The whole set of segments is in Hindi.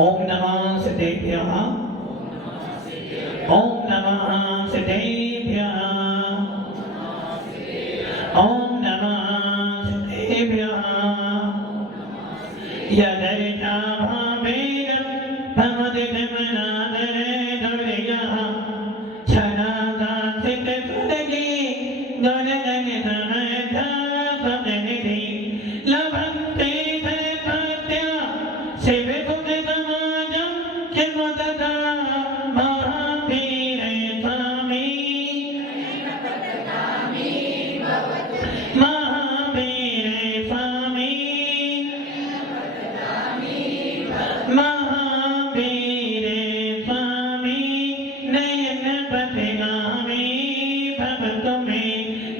ओम नमः सिद्धेभ्यः ओम नमः सिद्धेभ्यः ओम नमः सिद्धेभ्यः यदैता भावेन भवदिमनादरे धुर्यः छनादासित सुरगे गणगणितमयथा सदनिधि लभन्ते सत्या शिवसुखसमाजं किमुदता महावीरे स्वामी महावीरे स्वामी महावीरे स्वामी नयन पथिगामी भवतु मे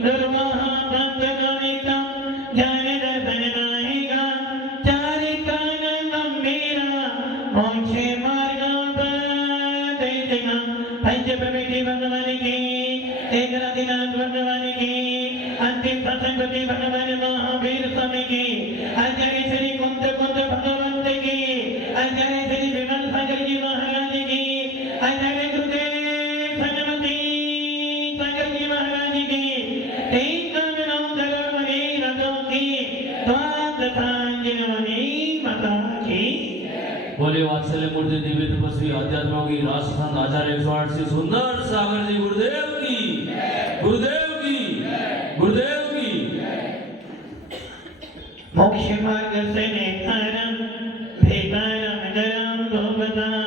दुर्वाह भक्तगणितं ज्ञानरसनायिका चारिकानं गम्भीरा मोक्षे मार्गोपदेशिका पंचप्रविधि भगवान की एकनाथ भगवान की अंतिम प्रसंगति भगवान महावीर स्वामी की आचार्य श्री कुंत भगवंत की आचार्य श्री विमल सागर जी महाराज की आचार्य गुरुदेव सरस्वती सागर जी महाराज की एक नवोदरमणि रथों की द्वादशांजनमणि माता की बोले वात्सल्य मूर्ति दिव्य तपस्वी आध्यात्मों की राजस्थान आचार्य 108 से सुंदर सागर जी गुरुदेव की गुरुदेव की गुरुदेव की मोक्ष मार्ग से नेतारं भेदारं जरं भोगतां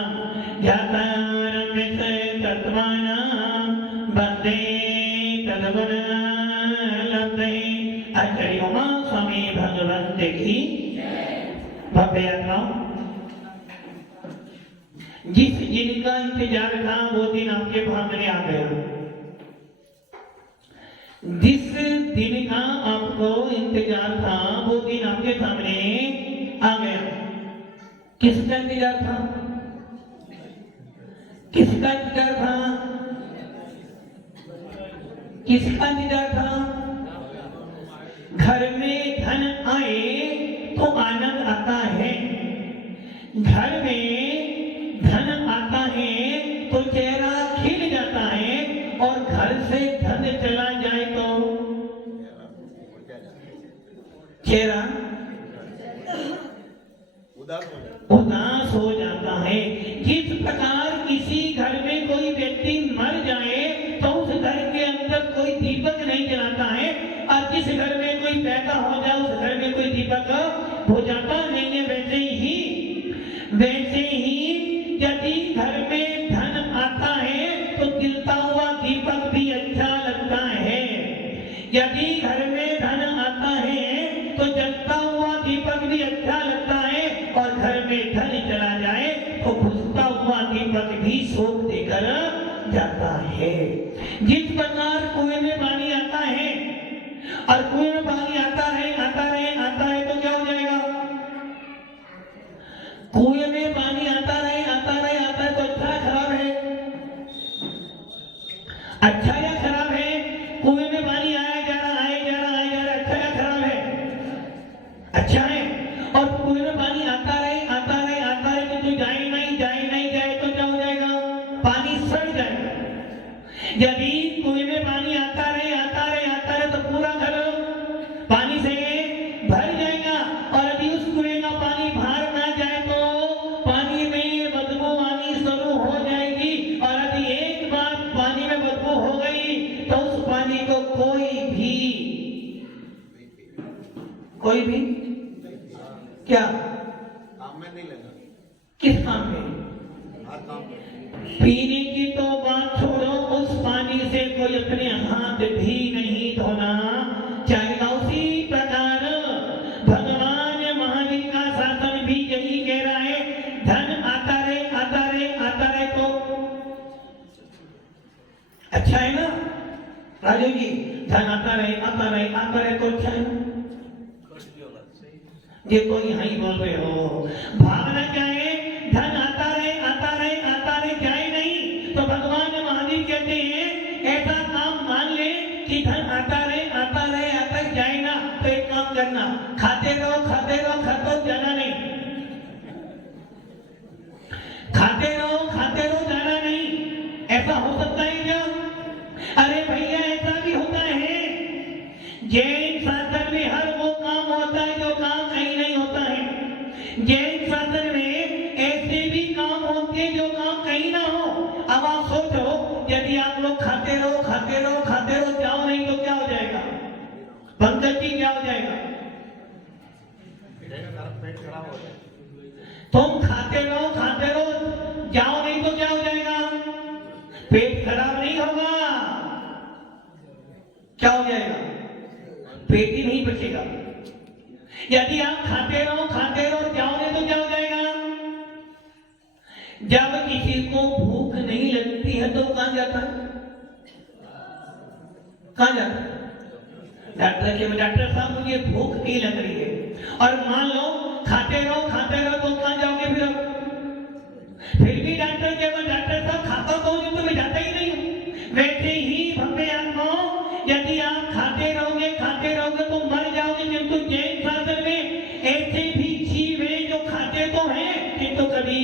ज्ञातारं विषय तत्त्वानां वन्दे तद्गुणलब्धे आचार्य उमा स्वामी भगवंत की भव्य यात्रा। जिस जिनका इंतजार था वो दिन आपके सामने आ गया। जिस दिन का आपको इंतजार था वो दिन आपके सामने आ गया। किसका इंतजार था? किसका इंतजार था? किसका इंतजार था? घर में धन आए तो आनंद आता है। घर में धन आता है तो चेहरा खिल जाता है और घर से धन चला जाए तो चेहरा उदास हो जाता है। जिस प्रकार किसी घर में कोई व्यक्ति मर जाए तो उस घर के अंदर कोई दीपक नहीं जलाता है और जिस घर में कोई पैदा हो जाए उस घर में कोई दीपक हो जाता नहीं है। वैसे ही यदि घर में धन आता है तो जलता हुआ दीपक भी अच्छा लगता है। यदि घर में धन आता है तो जलता हुआ दीपक भी अच्छा लगता है और घर में धन चला जाए तो बुझता हुआ दीपक भी शोक देकर जाता है। जिस प्रकार कुएं में पानी आता है और कुएं में पानी आता है तो क्या हो जाएगा? कुएं में पानी आता रहे तो अच्छा खराब है? अच्छा या खराब है? कुएं में पानी आया जा रहा अच्छा या खराब है? अच्छा है। और कुएं में पानी आता रहे तो जो जाए नहीं जाए तो क्या हो जाएगा? पानी सड़ जाएगा। यदि कुएं में पानी आता रहे तो पूरा घर पानी से भर जाएगा और यदि उस कुएं का पानी बाहर ना जाए तो पानी में बदबू आनी शुरू हो जाएगी और यदि एक बार पानी में बदबू हो गई तो उस पानी को कोई भी क्या काम में नहीं लेना। किस काम में? हर काम में। पीने की तो बात छोड़ो, उस पानी से कोई अपने हाथ भी नहीं धोना चाहेगा। उसी प्रकार भगवान महावीर का शासन भी यही कह रहा है, धन आता रहे तो अच्छा है ना राजू जी? धन आता रहे तो अच्छा है ना? ये तो यहाँ ही बोल रहे हो। भागना चाहे धन आता रहे जाए नहीं तो भगवान महावीर कहते हैं ऐसा काम मान ले कि धन आता रहे जाए ना तो एक काम करना, खाते रहो जाना नहीं। जैन शासन में हर वो काम होता है जो काम कहीं नहीं होता है। जैन शासन में ऐसे भी काम होते हैं जो काम कहीं ना हो। अब आप सोचो, यदि आप लोग खाते रहो खाते रहो खाते रहो, जाओ नहीं तो क्या हो जाएगा? पंकज जी क्या हो जाएगा? पेट खराब हो जाए। तुम खाते रहो जाओ नहीं तो क्या हो जाएगा? पेट खराब नहीं होगा, क्या हो जाएगा? पेट ही नहीं बचेगा। यदि आप खाते रहो जाओ नहीं तो क्या हो जाएगा? जब किसी को भूख नहीं लगती है तो कहां जाता है? कहां जाता है? डॉक्टर के डॉक्टर साहब मुझे भूख नहीं लग रही है, और मान लो खाते रहो तो कहां जाओगे? फिर भी डॉक्टर के डॉक्टर साहब खाता तो जो तुम्हें जाता ही नहीं हो। वैसे ही भव्य आत्माओं, यदि आप खाते रहोगे तो मर जाओगे। किंतु जैन शासन में ऐसे भी जीव हैं जो खाते तो हैं किंतु कभी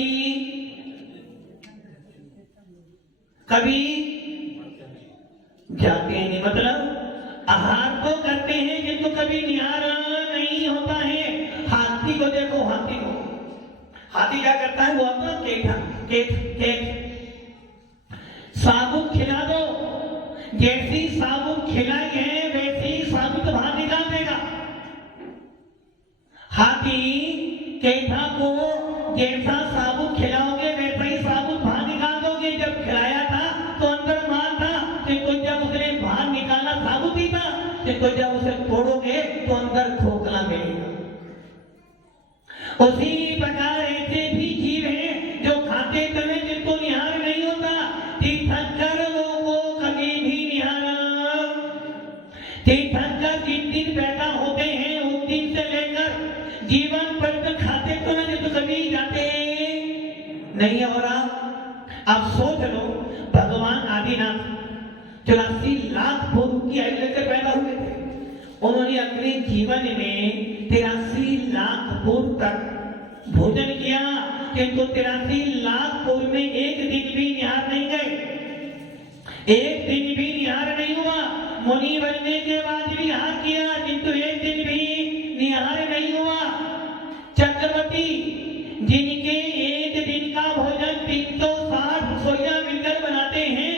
जाते नहीं, मतलब आहार तो करते हैं किंतु कभी निहार नहीं होता है। हाथी को देखो, हाथी क्या करता है? वो अपना केठ साबुत खिला दो, जैसी साबुत खिलाई है वैसी साबुत बाहर निकाल देगा। हाथी केठा को जैसा साबुत खिलाओगे वैसा ही साबुत बाहर निकाल दोगे। जब खिलाया था तो अंदर मार था, तो जब उसने बाहर निकाला साबुत ही था, तो जब उसे तोड़ोगे तो अंदर खोखला मिलेगा। उसी प्रकार ऐसे भी जीव हैं जो खाते समय जिनको निहार नहीं होता। तीर्थंकर लोगों को कभी भी निहार, तीर्थंकर जिन दिन पैदा होते हैं उस दिन से लेकर जीवन भर तक खाते समय तो कभी जाते नहीं। और आप सोच लो, भगवान आदिनाथ 84 लाख पूर्व की आयु लेकर पैदा हुए थे। उन्होंने अपने जीवन में 83 लाख पूर्व तक भोजन किया, किंतु 83 लाख पूर्व में एक दिन भी निहार नहीं गए, एक दिन भी निहार नहीं हुआ। मुनि बनने के बाद भी निहार किया किंतु एक दिन भी निहार नहीं हुआ। चक्रवर्ती जिनके एक दिन का भोजन 360 रसोइया मिलकर बनाते हैं,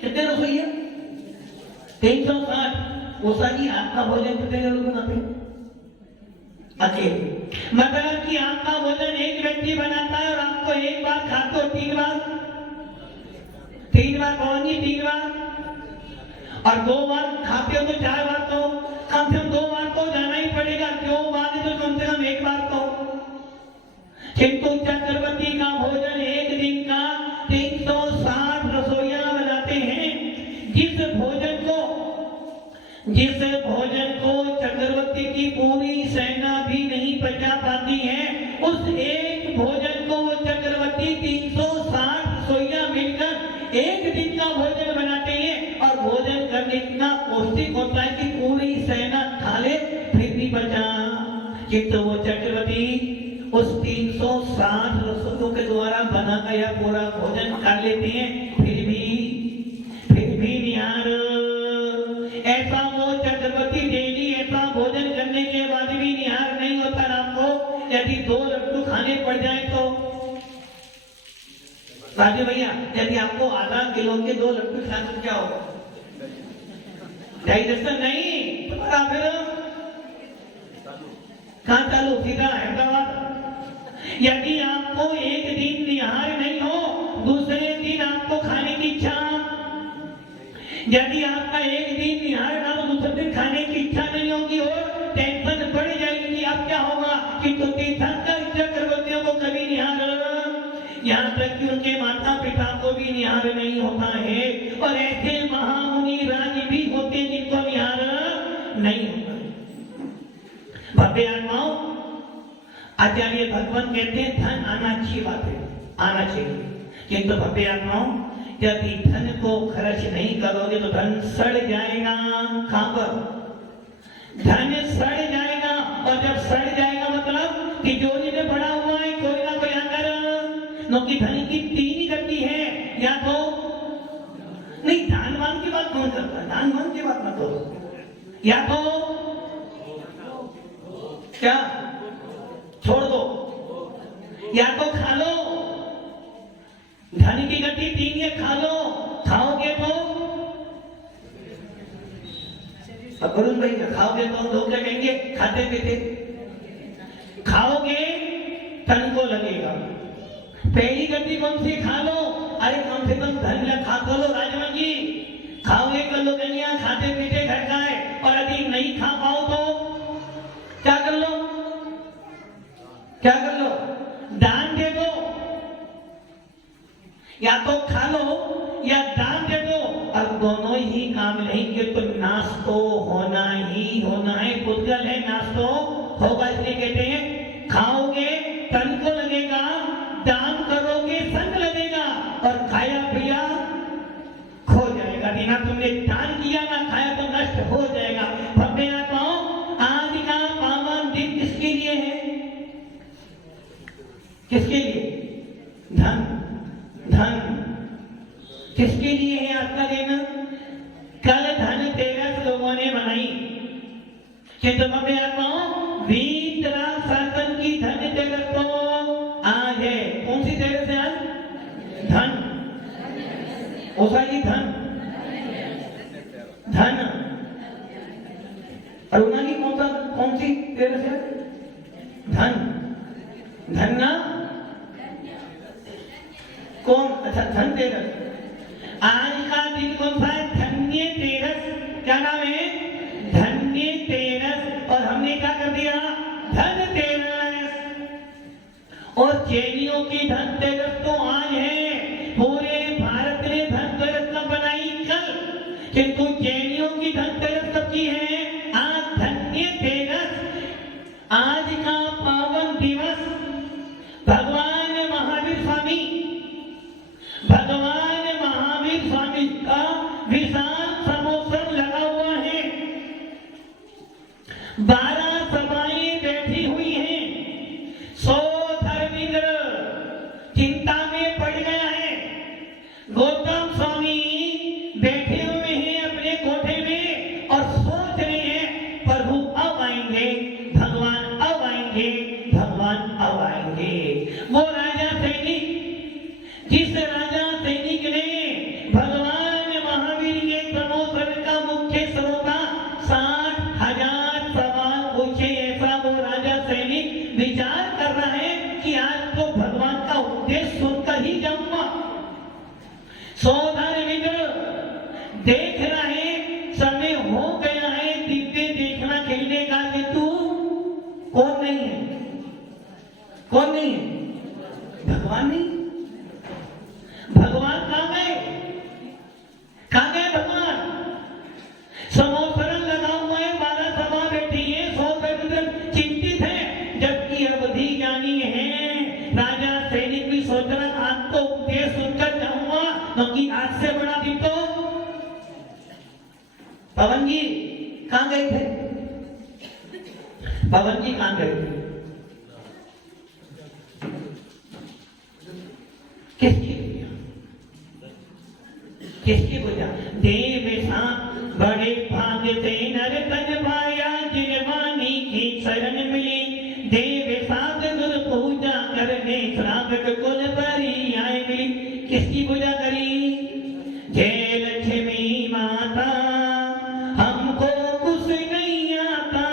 कितने रसोइया? 360। वो सारी आपका भोजन कितने लोग बनाते हैं? अकेले। मतलब कि आपका भोजन एक व्यक्ति बनाता है और आपको एक बार खाते हो 3 बार, 3 बार कौन? 3 बार, और 2 बार खाते हो तो 4 बार, तो कम से कम 2 बार तो जाना ही पड़ेगा। 2 बार तो कम से कम 1 बार तो। किंतु चक्रवर्ती का भोजन एक दिन का 360 रसोइया बनाते हैं। जिस भोजन को चक्रवर्ती की पूरी सेना भी नहीं पचा पाती है, उस एक भोजन को वो चक्रवर्ती 360 रसोइया मिलकर एक दिन का भोजन बनाते हैं। और भोजन करने इतना पौष्टिक होता है कि पूरी सेना खा ले फिर भी बचा। किंतु वो चक्रवर्ती उस 360 रसोइयों के द्वारा बना गया पूरा भोजन कर लेते हैं, फिर भी निहार। ऐसा वो चक्रवर्ती डेली ऐसा भोजन करने के बाद भी निहार नहीं होता। आपको यदि 2 लड्डू खाने पड़ जाए तो राजू भैया, यदि आपको आधा किलो के 2 लड्डू खाए तो क्या होगा? डाइजेशन नहीं तो फिर कहां चालू? सीधा हैदराबाद। यदि आपको एक दिन निहार नहीं हो, दूसरे दिन आपको खाने की इच्छा, यदि आपका एक दिन निहार ना हो दूसरे दिन खाने की इच्छा नहीं होगी और टेंशन बढ़ जाएगी। अब क्या होगा? कि तो तीर्थंकर चक्रवर्तियों को कभी निहार, यहाँ तक कि उनके माता पिता को भी निहार नहीं होता है। और ऐसे महामुनि राज भी होते जिनको निहार नहीं होता। भव्य आत्माओं, आचार्य भगवान कहते हैं धन आना अच्छी बात है, आना चाहिए, किंतु भव्य आत्माओं यदि धन को खर्च नहीं करोगे तो धन सड़ जाएगा। कहां पर? धन सड़ जाएगा, और जब सड़ जाएगा मतलब तिजोरी में पड़ा हुआ है, कोई ना कोई आकर, क्योंकि धन की 3 गति है, या तो नहीं, दानवान की बात कौन करता है? दानवान की बात मत करो। या तो क्या छोड़ दो, या तो खा लो। धन की गति 3 है, खा लो। खाओगे तो अरुण भाई क्या खाओगे तो लोग क्या कहेंगे? खाते पीते खाओगे तन को लगेगा। पहली गति कौन सी? खा लो। अरे कम से कम धन या खा तो लो राजवन जी। खाओगे कर लो कन्या, खाते पीते घर का है। और यदि नहीं खा पाओ तो क्या कर लो? क्या कर लो? दान दे दो। या तो खा लो या दान दे दो। और दोनों ही काम नहीं किए तो नाश तो होना ही होना है। पुद्गल है, नाश तो होगा। इसलिए कहते हैं खाओगे तन को लगेगा, दान करोगे संग लगेगा, और खाया पिया खो जाएगा। बिना तुमने दान किया ना खाया तो नष्ट हो जाएगा। भव्य आत्माओं, आज का पावन दिन किसके लिए है? किसके लिए? धन। धन किसके लिए है आज का दिन? कल धनतेरस लोगों ने मनाई। किंतु भव्य आत्माओं, वीतरा शासन की धनतेरस तो आज है। कौन सी तेरस है आज? धन। ओसा जी धन। धन। अरुणा जी कौन सी तेरस है? धन। धन ना कौन? अच्छा धनतेरस। आज का दिन कौन सा है? धन्य तेरस। क्या नाम है? धन्य तेरस। और हमने क्या कर दिया? धनतेरस। और चैनियों की धनतेरस तो आज है। पूरे भारत ने धनतेरस कब बनाई? कल। किंतु चैनियों की धनतेरस कब की है? आज धन्य तेरस। आज का पावन दिवस भगवान महावीर स्वामी का विशाल समोत्सव लगा हुआ है। 12 सभाएं बैठी हुई हैं। 100 धर्मेंद्र चिंता में पड़ गया है। गौतम स्वामी बैठे हुए हैं अपने कोठे में और सोच रहे हैं प्रभु अब आएंगे, भगवान अब आएंगे, भगवान अब आएंगे। वो राजा सैनिक, जिस राजा सैनिक ने भगवान महावीर के प्रमोशन का मुख्य श्रोता 60,000 सवाल पूछे, ऐसा वो राजा सैनिक विचार कर रहा है कि आज तो भगवान का उपदेश सुनकर ही जाऊंगा। 100 धर्मेंद्र देख रहे समय हो गया है दिव्य देखना कहने का कि तू कौन नहीं है? कौन नहीं है? भगवान नहीं। भगवान कहां गए? कहां गए भगवान? समोत्सरण लगा हुआ है, 12 सभा बैठी है, 100 धर्मेंद्र चिंतित है। जबकि अवधि जानी है। राजा सैनिक भी सोच रहा आज तो उपदेश सुनकर जाऊंगा, क्योंकि आज से बड़ा दिन तो पवन जी कहां गए थे? पवन जी कहां गए थे? किसकी पूजा? किसकी पूजा? देव साथ बड़े भाग्य से नर तन पाया, जिनवानी की शरण मिली। देव साथ गुरु पूजा करने श्रावक कुल परी आए मिली। किसकी पूजा करी? जय लक्ष्मी माता हमको कुछ नहीं आता।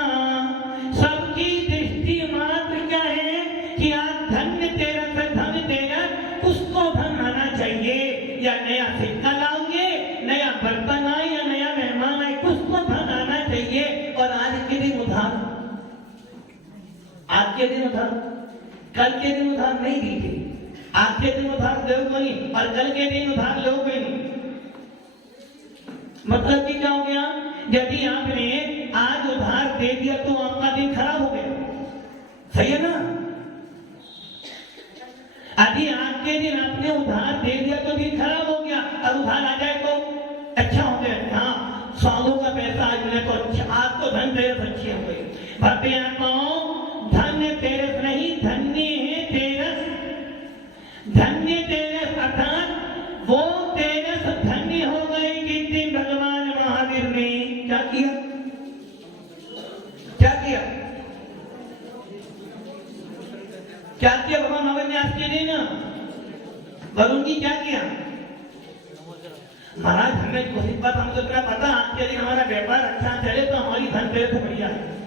सबकी दृष्टि मात्र क्या है कि आज धन्य तेरस, धन तेरस, कुछ तो धन आना चाहिए। या नया सिक्का लाओगे, नया बर्तन आए या नया मेहमान आए, कुछ तो धन आना चाहिए। और आज के दिन उधार, आज के दिन उधार, कल के दिन उधार नहीं दी थी। आज के दिन उधार दोगे नहीं और कल के दिन उधार लोगे नहीं। मतलब कि क्या हो गया? यदि आपने आज उधार दे दिया तो आपका दिन खराब हो गया। सही है ना? यदि आज के दिन आपने उधार दे दिया तो दिन खराब हो गया। और उधार आ जाए तो अच्छा हो गया। हाँ, सालों का पैसा आज मिले तो अच्छा, आज तो धन तेरस अच्छी हो गई। भक्ति आत्माओं, धन्य तेरस नहीं, धन्य है तेरस। धन्य तेरस अर्थात वो तेरस धन्य हो गए जिस दिन भगवान महावीर ने क्या किया? क्या किया? क्या किया भगवान महावीर ने आज के दिन? वरुण जी क्या किया? महाराज हमें कोई बात हमको इतना पता, आज के दिन हमारा व्यापार अच्छा चले तो हमारी धन करे तो बढ़िया है।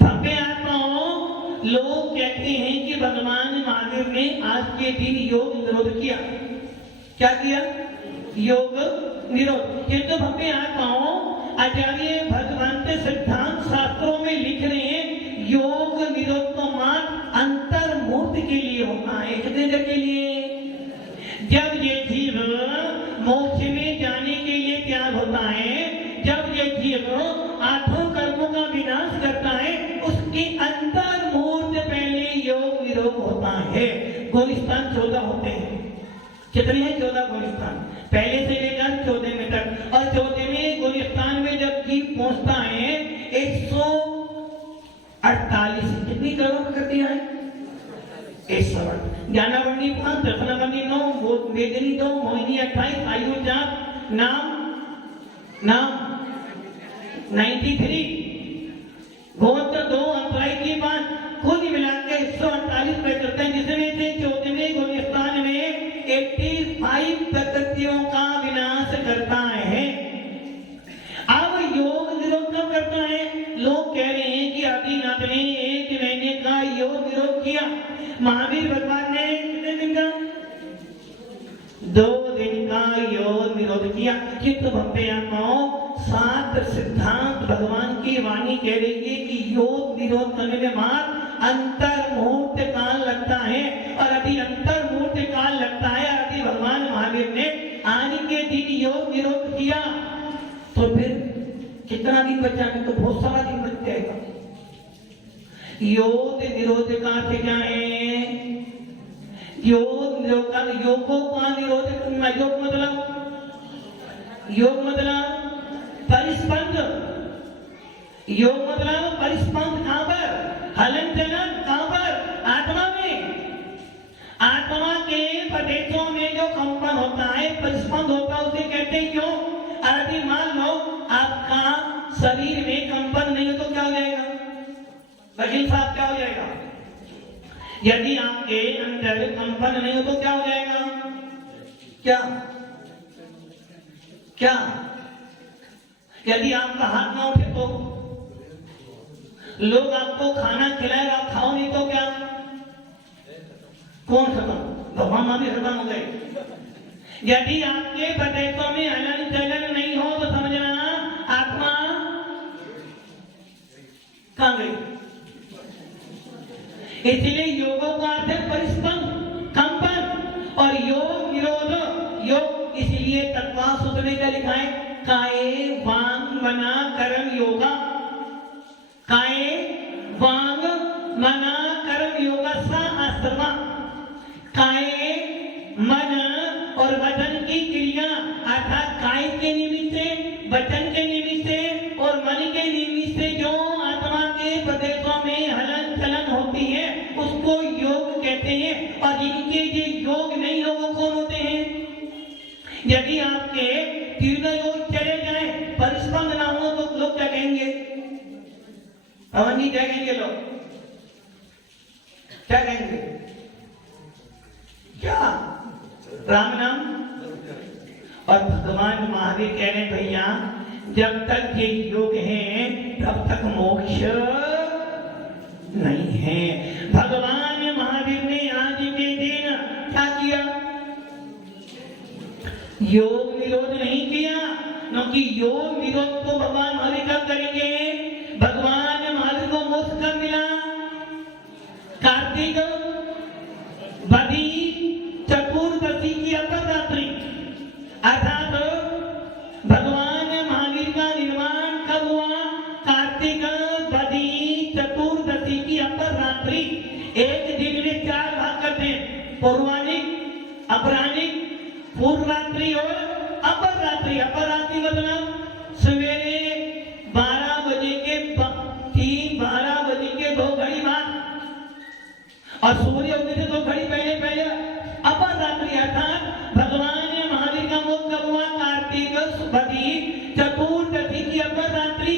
भव्य आत्माओं, लोग कहते हैं कि भगवान महावीर ने आज के दिन योग निरोध किया। क्या किया? योग निरोध। किंतु भव्य आत्माओं, आचार्य भगवंत सिद्धांत शास्त्रों में लिख रहे हैं योग निरोध तो मात्र अंतर्मूर्ति के लिए होता है। कितने देर के लिए? जब ये जीव मोक्ष में जाने के लिए तैयार होता है, जब ये जीव आठों कर्मों का विनाश करता है, उसके अंतर्मूर्त पहले योग निरोध होता है। गोलिस्तान 14 होते हैं। कितने हैं? 14 गोलिस्तान, पहले से लेकर 14वें तक। और 14वें गोलिस्तान में जब जीव पहुंचता है 148 कितनी करोड़ प्रकृति है? 108। ज्ञानावंडी 5, दर्शनावंडी 9, वेदनी 2, मोहिनी 28, आयु 4, नाम 93, गोत्र 2, अंतराई की 5, कुल मिलाकर 148 प्रकृति हैं, जिसमें से 14वें गोलिस्तान में 85 प्रकृतियों का विनाश करता है। अब योग निरोध कब करता है? लोग कह रहे हैं कि आदिनाथ ने 1 महीने का योग निरोध किया। महावीर भगवान ने कितने दिन का? 2 दिन का योग निरोध किया। किंतु भव्य आत्माओं, शास्त्र सिद्धांत भगवान की वाणी कह रही है कि योग निरोध करने में मात्र अंतर्मुहूर्त काल लगता है। और अभी अंतर्मुहूर्त काल लगता है, अभी भगवान महावीर ने आज के दिन योग निरोध किया, तो फिर कितना दिन बचा है? तो बहुत सारा दिन बच जाएगा। योग निरोध का अर्थ क्या है? योग निरोध का योगों का निरोध करना। योग मतलब परिस्पंद। योग मतलब परिस्पंद। कहां पर? हलन चलन। कहां पर? आत्मा में। आत्मा के प्रदेशों में जो कंपन होता है, परिस्पंद होता है, उसे कहते हैं योग। यदि मान लो आपका शरीर में कंपन नहीं हो तो क्या हो जाएगा? वकील साहब क्या हो जाएगा? यदि आपके अंदर कंपन नहीं हो तो क्या हो जाएगा? क्या क्या? यदि आपका हाथ ना उठे तो लोग आपको खाना खिलाए, आप खाओ नहीं तो क्या? कौन खत्म? भगवान मां भी खत्म हो गए। यदि आपके प्रदेशों में हलन चलन नहीं हो तो समझना आत्मा कहां गई? इसलिए योगों का अर्थ है परिस्पंद, कंपन। और योग निरोध, योग इसलिए तत्वा सूत्र में क्या लिखा है? काये वांग मना कर्म योगा। काये वांग मना कर्म योगा सा आश्रमा। काये मन और वचन की क्रिया, अर्थात काय के निमित्त से, वचन के निमित्त से और मन के निमित्त से जो आत्मा के प्रदेशों में हलन चलन होती है, उसको योग कहते हैं। और जिनके ये योग नहीं हो वो कौन होते हैं? यदि आपके तीनों योग चले जाए, परिस्पंद ना हो तो लोग क्या कहेंगे? पवन जी क्या कहेंगे? लोग क्या कहेंगे? क्या? राम नाम। और भगवान महावीर कह रहे भैया, जब तक ये योग है तब तक मोक्ष नहीं है। भगवान महावीर ने आज के दिन क्या किया? योग निरोध नहीं किया, क्योंकि योग निरोध तो भगवान महावीर कब करेंगे? भगवान महावीर को मोक्ष कब मिला? कार्तिक बदी चतुर्दशी की अपर रात्रि, अर्थात भगवान महावीर का निर्माण कब हुआ? कार्तिक बदी चतुर्दशी की अपर रात्रि। एक दिन में 4 भाग करते हैं, पौर्वाणिक, अपराह्निक, पूर्व रात्रि और अपर रात्रि। अपर रात्रि मतलब सवेरे 12 बजे के 12 बजे के 2 घड़ी बाद, और सूर्य उदय से 2 घड़ी पहले पहले अपर रात्रि। अर्थात भगवान महावीर का मोक्ष कब हुआ? कार्तिक बदी चतुर्दशी की अपर रात्रि।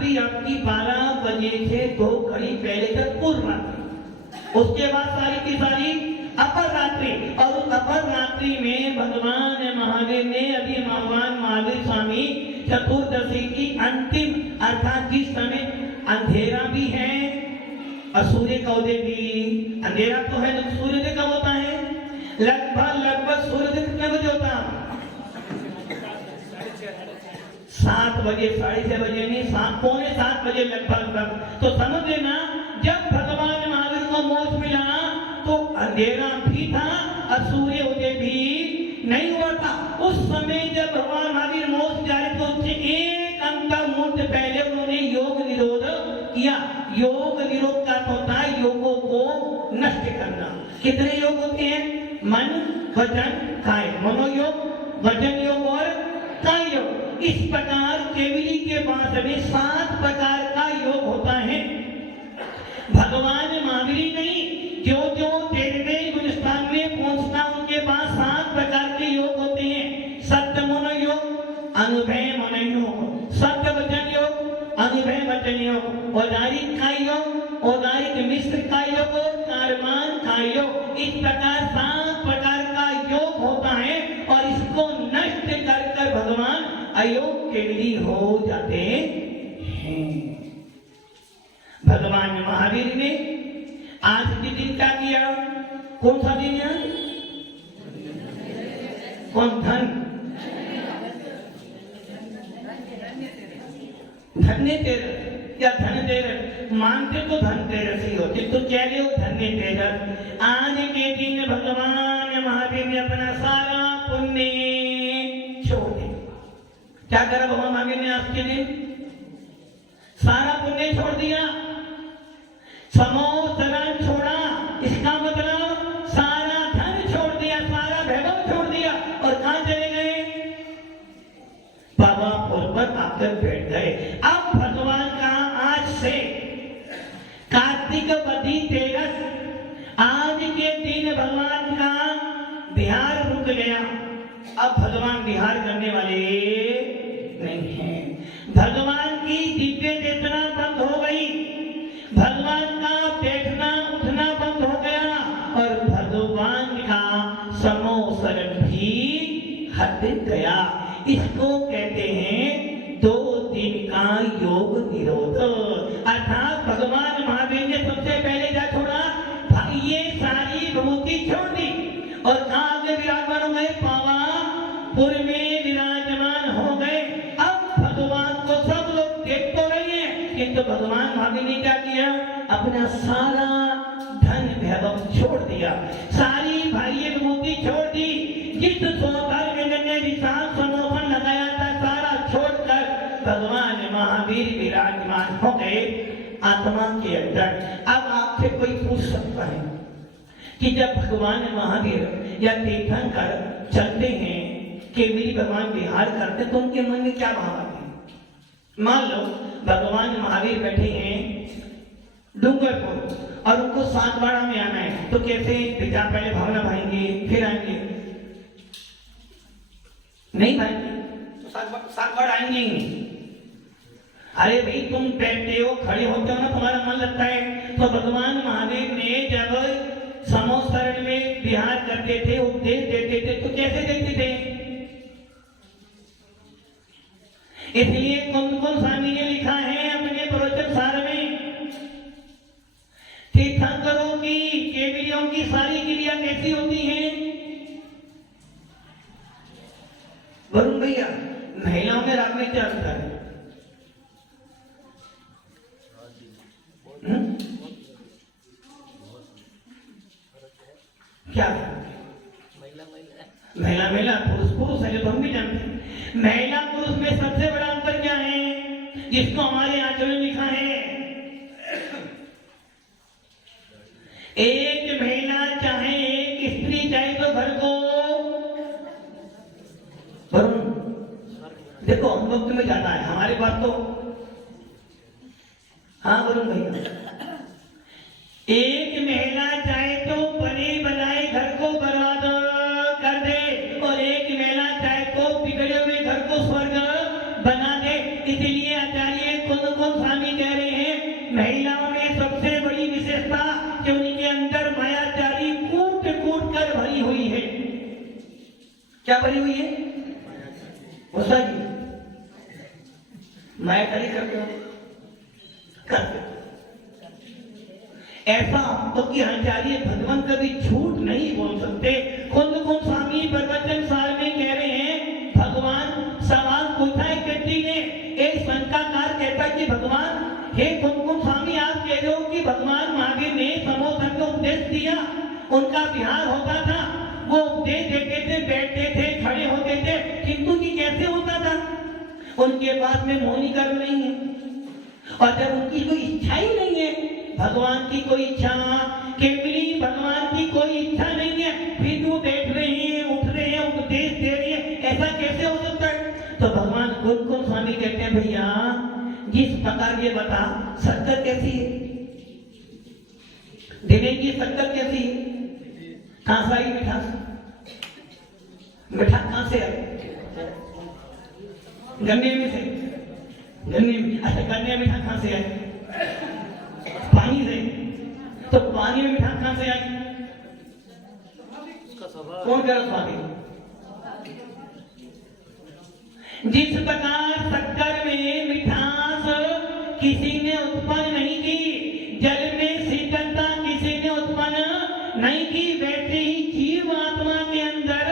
रात्रि आपकी 12 बजे से 2 घड़ी पहले तक पूर्व रात्रि, उसके बाद सारी की सारी अपर रात्रि। और उस अपर रात्रि में भगवान महावीर ने अभी भगवान महावीर स्वामी चतुर्दशी की अंतिम अर्थात जिस समय अंधेरा भी है और सूर्य का उदय भी, अंधेरा तो है तो सूर्योदय कब होता है? लगभग सूर्योदय कितने बजे होता है? 7 बजे, 6:30 बजे नहीं, 7:45 बजे लगभग। तो समझ लेना जब भगवान महावीर को मोक्ष मिला तो अंधेरा भी था और सूर्य उदय भी नहीं हुआ था। उस समय जब भगवान महावीर मोक्ष जा रहे तो उससे एक अंतर मुहूर्त पहले उन्होंने योग निरोध किया। योग निरोध का होता है योगों को नष्ट करना। कितने योग होते हैं? मन, वचन, काय। मनोयोग, वचन योग और काय योग। इस प्रकार केवली के पास में 7 प्रकार का योग होता है। भगवान महावीर नहीं, जो जो तेरहवे गुणस्थान में पहुंचता उनके पास 7 प्रकार के योग होते हैं। सत्य मनोयोग, अनुभय मनोयोग, सत्य वचन योग, अनुभय वचन योग, औदारिक काय योग, औदारिक मिश्र काय योग और कारमान काय योग। इस प्रकार 7 प्रकार का योग होता है और इसको नष्ट कर कर भगवान अयोग केवली हो जाते हैं। भगवान महावीर ने आज के दिन क्या किया? कौन सा दिन है? कौन? धन्यतेरस या धनतेरस। मानते तो धनतेरस ही होती, तो कह रहे हो धन्यतेरस। आज के दिन भगवान महावीर ने अपना सारा पुण्य छोड़ दिया। क्या करा भगवान महावीर ने आज के दिन? सारा पुण्य छोड़ दिया, समोत्तरण छोड़ा। इसका मतलब सारा धन छोड़ दिया, सारा वैभव छोड़ दिया और कहां चले गए? पावापुर पर आकर बैठ गए। अब भगवान का आज से कार्तिक वधी तेरस, आज के दिन भगवान का बिहार रुक गया। अब भगवान बिहार करने वाले नहीं है। भगवान की दिव्य चेतना बंद हो गई, भगवान का बैठना उठना बंद हो गया और भगवान का समोसरण भी हट गया। इसको कहते हैं 2 दिन का योग निरोध। अर्थात भगवान महावीर ने सबसे पहले क्या छोड़ा? ये सारी विभूति छोड़ दी और कहां आगे विराजमान हो गए? पावापुर में विराजमान हो गए। अब भगवान को सब लोग देख तो रहे हैं, किंतु भगवान महावीर ने क्या किया? अपना सारा धन वैभव छोड़ दिया, सारी भाई विभूति छोड़ दी। जिस सोधर ने विशाल समोसन लगाया था सारा छोड़कर भगवान महावीर विराजमान हो गए आत्मा के अंदर। अब आपसे कोई पूछ सकता है कि जब भगवान महावीर या तीर्थंकर चलते हैं, केवली भगवान विहार करते, तो उनके मन में क्या भाव आते हैं? मान लो भगवान महावीर बैठे हैं डूंगरपुर और उनको सातवाड़ा में आना है, तो कैसे? पिता पहले भावना भाएंगे फिर आएंगे? नहीं भाएंगे, तो सातवाड़ा आएंगे ही नहीं। अरे भाई तुम बैठते हो, खड़े होते हो ना, तुम्हारा मन लगता है। तो भगवान महावीर ने जब समोसरण में विहार करते थे, उपदेश देते थे, तो कैसे देते थे? इसलिए कुमकुम स्वामी ने लिखा है अपने प्रवचन सार में, तीर्थंकरों की केवलियों की सारी क्रिया कैसी होती है? वरुण भैया, महिलाओं में राग में क्या अंतर है? क्या? महिला पुरुष है, तो हम भी जानते हैं। महिला पुरुष में सबसे बड़ा अंतर क्या है, जिसको हमारे आचरण में लिखा है? एक महिला चाहे, एक स्त्री चाहे तो घर को, वरुण देखो हम लोग में जाता है, हमारे पास तो, हाँ वरुण भैया, एक महिला चाहे तो बने बनाए घर को बर्बाद कर दे और एक महिला चाहे तो बिगड़े हुए घर को स्वर्ग बना दे। इसलिए आचार्य कुंद कौन स्वामी कह रहे हैं महिलाओं में सबसे बड़ी विशेषता कि उनके अंदर मायाचारी कूट कूट कर भरी हुई है। क्या भरी हुई है? उषा जी मायाचारी करते हो? करते हो। ऐसा तो कि आचार्य भगवान कभी झूठ नहीं बोल सकते। खुद को स्वामी प्रवचन साल में कह रहे हैं भगवान सवाल पूछा एक व्यक्ति ने, एक शंकाकार कहता है कि भगवान हे कुमकुम स्वामी आप कह रहे हो कि भगवान महावीर ने समोधन को उपदेश दिया, उनका विहार होता था, वो उपदेश देते थे, बैठते थे, खड़े होते थे, किंतु कि कैसे होता था? उनके पास में मौनी कर्म नहीं है और जब उनकी कोई इच्छा ही नहीं है, भगवान की कोई इच्छा, केवली भगवान की कोई इच्छा नहीं है, फिर वो बैठ रहे हैं, उठ रहे हैं, उपदेश दे रहे हैं, ऐसा कैसे हो सकता है? तो भगवान कुमकुम स्वामी कहते हैं भैया जिस प्रकार ये बता शक्कर कैसी है, दिने की शक्कर कैसी है, कहां से आई मिठास? मिठास कहां से आई? गन्ने में से, गन्ने में। अच्छा गन्ने में मिठास कहां से आई? पानी से। तो पानी में मिठास कहां से आई? कौन कह रहा स्वामी? जिस प्रकार शक्कर में मिठास किसी ने उत्पन्न नहीं की, जल में शीतलता किसी ने उत्पन्न नहीं की, वैसे ही जीव आत्मा के अंदर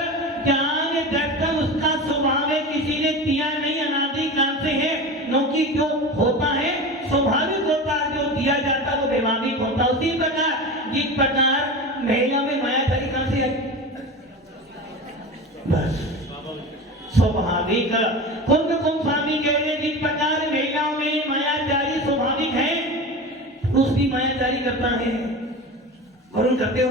ज्ञान दर्शन उसका स्वभाव है, किसी ने दिया नहीं, अनादि काल से है, क्योंकि जो होता है स्वाभाविक होता है, जो दिया जाता है वो वैभाविक होता है। उसी प्रकार जिस प्रकार महिला में मायाचारी कहां से आई? बस स्वाभाविक। कुमकुम स्वामी कह रहे जिस प्रकार महिलाओं में मायाचारी स्वाभाविक है, पुरुष भी मायाचारी करता है। और करते हो?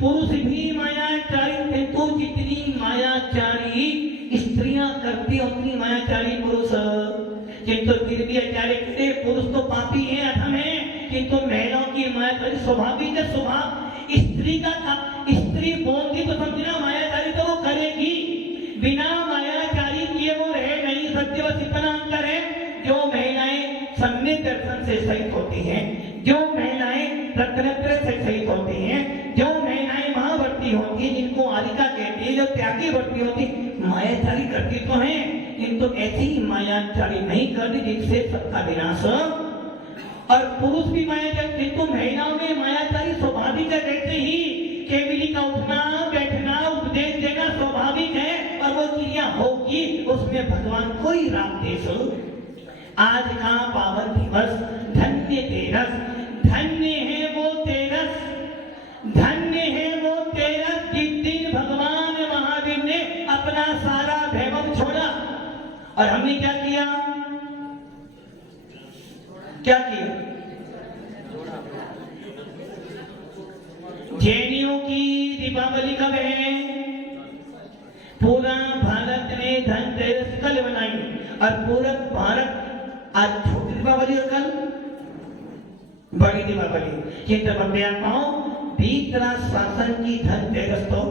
पुरुष भी मायाचारी, किंतु जितनी मायाचारी स्त्रियां करती उतनी मायाचारी पुरुष, किंतु फिर भी आचार्य कहते पुरुष तो पापी है, अधम है, किंतु महिलाओं की मायाचारी स्वाभाविक है। स्वभाव स्त्री का, स्त्री बोलती तो समझना मायाचारी तो वो करेगी, बिना मायाचारी किए वो रह नहीं सकती। बस इतना अंतर है, जो महिलाएं सम्यक दर्शन से सहित होती हैं, जो महिलाएं रत्नत्र से सहित होती हैं, जो महिलाएं महावर्ती होती हैं, जिनको आलिका कहती है, जो त्यागी वर्ती होती, मायाचारी करती तो हैं, किंतु ऐसी मायाचारी नहीं करती जिससे सबका विनाश। और पुरुष भी मायाचारी, किंतु महिलाओं में मायाचारी स्वाभाविक है। वैसे ही केवली का उठना बैठना उपदेश देना स्वाभाविक है और वो क्रिया होगी, उसमें भगवान कोई राग देश। आज का पावन दिवस धन्य तेरस, धन्य है वो तेरस, धन्य है वो तेरस जिस दिन भगवान महावीर ने अपना सारा वैभव छोड़ा। और हमने क्या किया? क्या किया? जैनियों की दीपावली कब है? पूरा भारत ने धनतेरस कल बनाई और पूरा भारत आज छोटी दीपावली और कल बड़ी दीपावली। चिंता पाओ भीतरा शासन की धनतेरस तो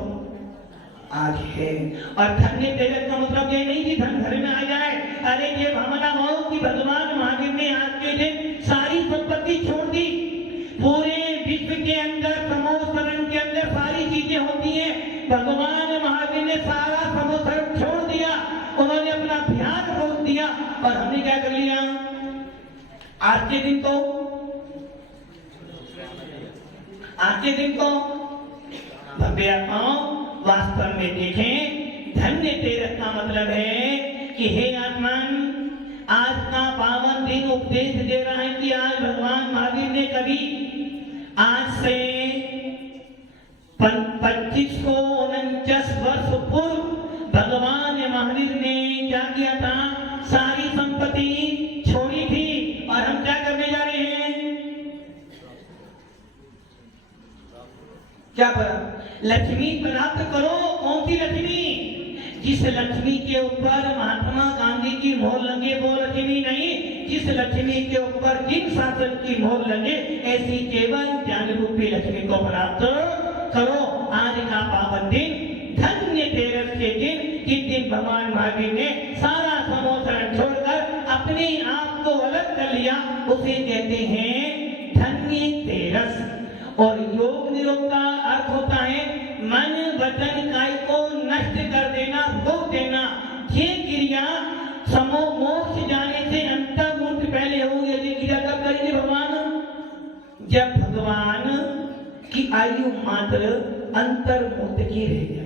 आज है। और धन्य तेरस का मतलब ये नहीं कि धन घर में आ जाए, अरे ये भावना हो कि भगवान महावीर ने आज के दिन सारी संपत्ति छोड़ दी। पूरे विश्व के अंदर समोसरण के अंदर सारी चीजें होती हैं, भगवान महावीर ने सारा समोसरण छोड़ दिया, उन्होंने अपना ध्यान रोक दिया और हमने क्या कर लिया? आज के दिन को भव्य आत्माओं वास्तव में देखें, धन्य तेरस का मतलब है कि हे आत्मन, आज का पावन दिन उपदेश दे रहा है कि आज भगवान महावीर ने कभी आज से 2549 वर्ष पूर्व भगवान महावीर ने क्या किया था? सारी संपत्ति छोड़ी थी। और हम क्या करने जा रहे हैं? क्या करा? लक्ष्मी प्राप्त करो। कौन सी लक्ष्मी? जिस लक्ष्मी के ऊपर महात्मा गांधी की मोहर लगे वो लक्ष्मी नहीं, जिस लक्ष्मी के ऊपर जिन शासन की मोहर लगे ऐसी केवल ज्ञान रूपी लक्ष्मी को प्राप्त करो। आज का पावन दिन धन्य धन्यतेरस के दिन जिस दिन भगवान महावीर ने सारा समोसरण छोड़कर अपने आप को अलग कर लिया, उसे कहते हैं धन्यतेरस। और योग निरोग का अर्थ होता है मन वचन काय को नष्ट कर देना, रोक देना। ये क्रिया समो मोक्ष जाने से अंतर्मुक्त पहले होगी। यदि क्रिया कब करेंगे भगवान? जब भगवान की आयु मात्र अंतर्मुक्त की रह जाएगी।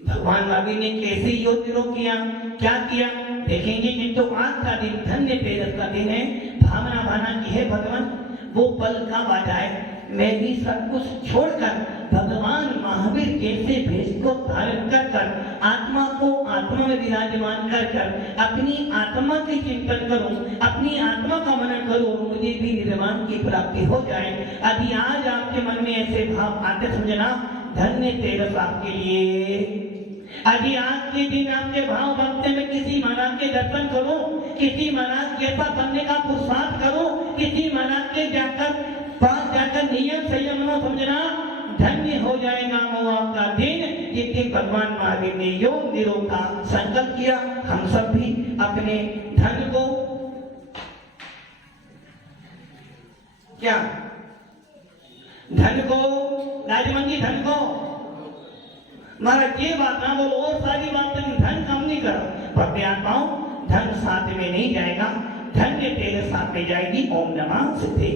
भगवान महावीर ने कैसे योग निरोग किया, क्या किया देखेंगे। कि तो आज का दिन धन्यतेरस का दिन है, भावना भाना की है भगवान वो पल कब आ जाए मैं भी सब कुछ छोड़कर भगवान महावीर जैसे भेष को धारण कर कर आत्मा को आत्मा में विराजमान कर कर अपनी आत्मा की चिंतन करूं, अपनी आत्मा का मनन करूं और मुझे भी निर्वाण की प्राप्ति हो जाए। अभी आज आपके मन में ऐसे भाव आते समझना धन्यतेरस आपके लिए। अभी आज के दिन आपके भाव भक्ति में किसी महाराज के दर्शन करो, किसी महाराज जैसा बनने का पुरुषार्थ करो, किसी महाराज के पास जाकर नियम संयम लो, समझना धन्य हो जाएगा वो आपका दिन जिस दिन भगवान महावीर ने योग निरोग का संकल्प किया। हम सब भी अपने धन को क्या धन को राजमन जी धन को महाराज ये बात ना बोलो और सारी बात धन कम नहीं करो। भव्य आत्माओं धन साथ में नहीं जाएगा, धन के तेरे साथ में जाएगी। ओम नमः सिद्धे।